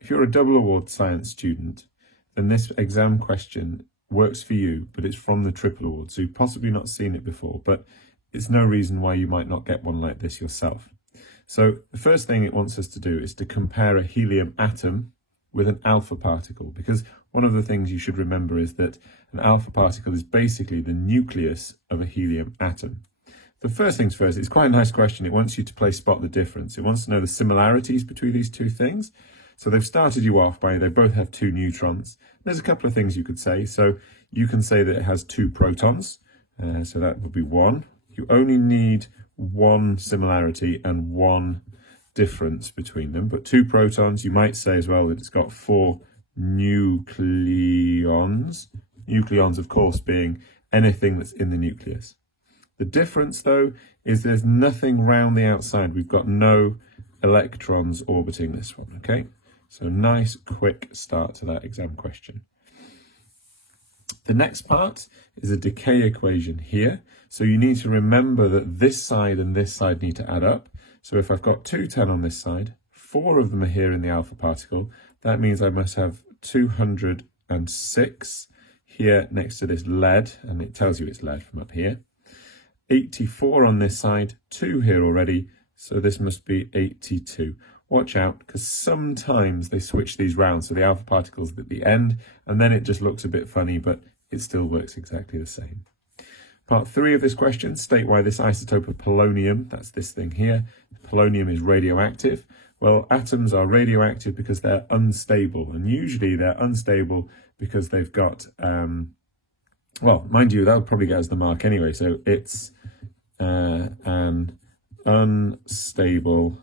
if you're a double award science student, then this exam question works for you, but it's from the triple award, so you've possibly not seen it before, but it's no reason why you might not get one like this yourself. So the first thing it wants us to do is to compare a helium atom with an alpha particle, because one of the things you should remember is that an alpha particle is basically the nucleus of a helium atom. The first things first, it's quite a nice question. It wants you to play spot the difference. It wants to know the similarities between these two things. So they've started you off by, they both have 2 neutrons. There's a couple of things you could say. So you can say that it has 2 protons. So that would be 1. You only need 1 similarity and 1 difference between them. But 2 protons, you might say as well that it's got 4 nucleons. Nucleons, of course, being anything that's in the nucleus. The difference, though, is there's nothing round the outside. We've got no electrons orbiting this one, okay? So nice, quick start to that exam question. The next part is a decay equation here. So you need to remember that this side and this side need to add up. So if I've got 210 on this side, 4 of them are here in the alpha particle, that means I must have 206 here next to this lead, and it tells you it's lead from up here. 84 on this side, 2 here already, so this must be 82. Watch out, because sometimes they switch these round, so the alpha particle's at the end, and then it just looks a bit funny, but it still works exactly the same. Part 3 of this question, state why this isotope of polonium, that's this thing here, polonium is radioactive. Well, atoms are radioactive because they're unstable, and usually they're unstable because they've got, well, mind you, that'll probably get us the mark anyway, so it's an unstable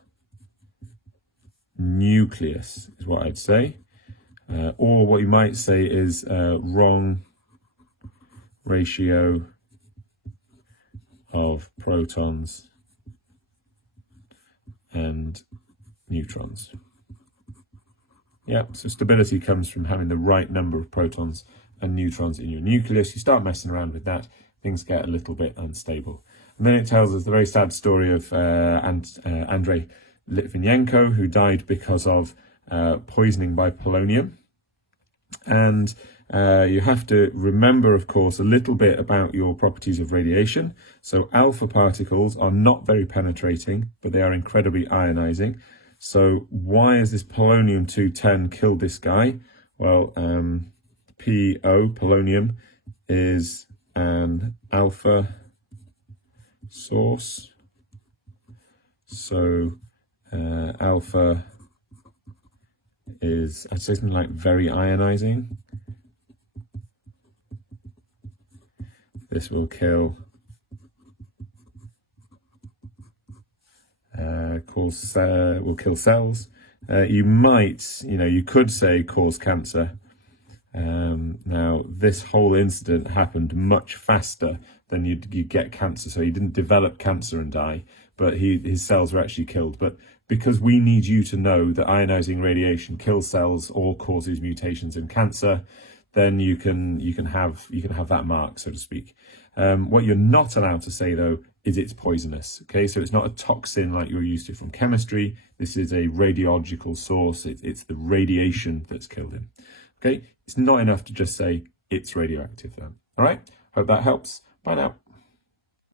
nucleus is what I'd say, or what you might say is wrong ratio of protons and neutrons. Yeah, so stability comes from having the right number of protons and neutrons in your nucleus. You start messing around with that, things get a little bit unstable. And then it tells us the very sad story of Andrei Litvinenko, who died because of poisoning by polonium. And you have to remember, of course, a little bit about your properties of radiation. So alpha particles are not very penetrating, but they are incredibly ionizing. So why has this polonium-210 killed this guy? Well, polonium, is an alpha source. So alpha is, I'd say something like very ionizing. This will kill, will kill cells. You might, you could say cause cancer. Now, this whole incident happened much faster than you'd get cancer. So he didn't develop cancer and die, but his cells were actually killed. But because we need you to know that ionizing radiation kills cells or causes mutations in cancer, then you can have that mark, so to speak. What you're not allowed to say, though, is it's poisonous. Okay, so it's not a toxin like you're used to from chemistry. This is a radiological source. It's the radiation that's killed him. Okay, it's not enough to just say it's radioactive, though. All right, hope that helps. Bye now.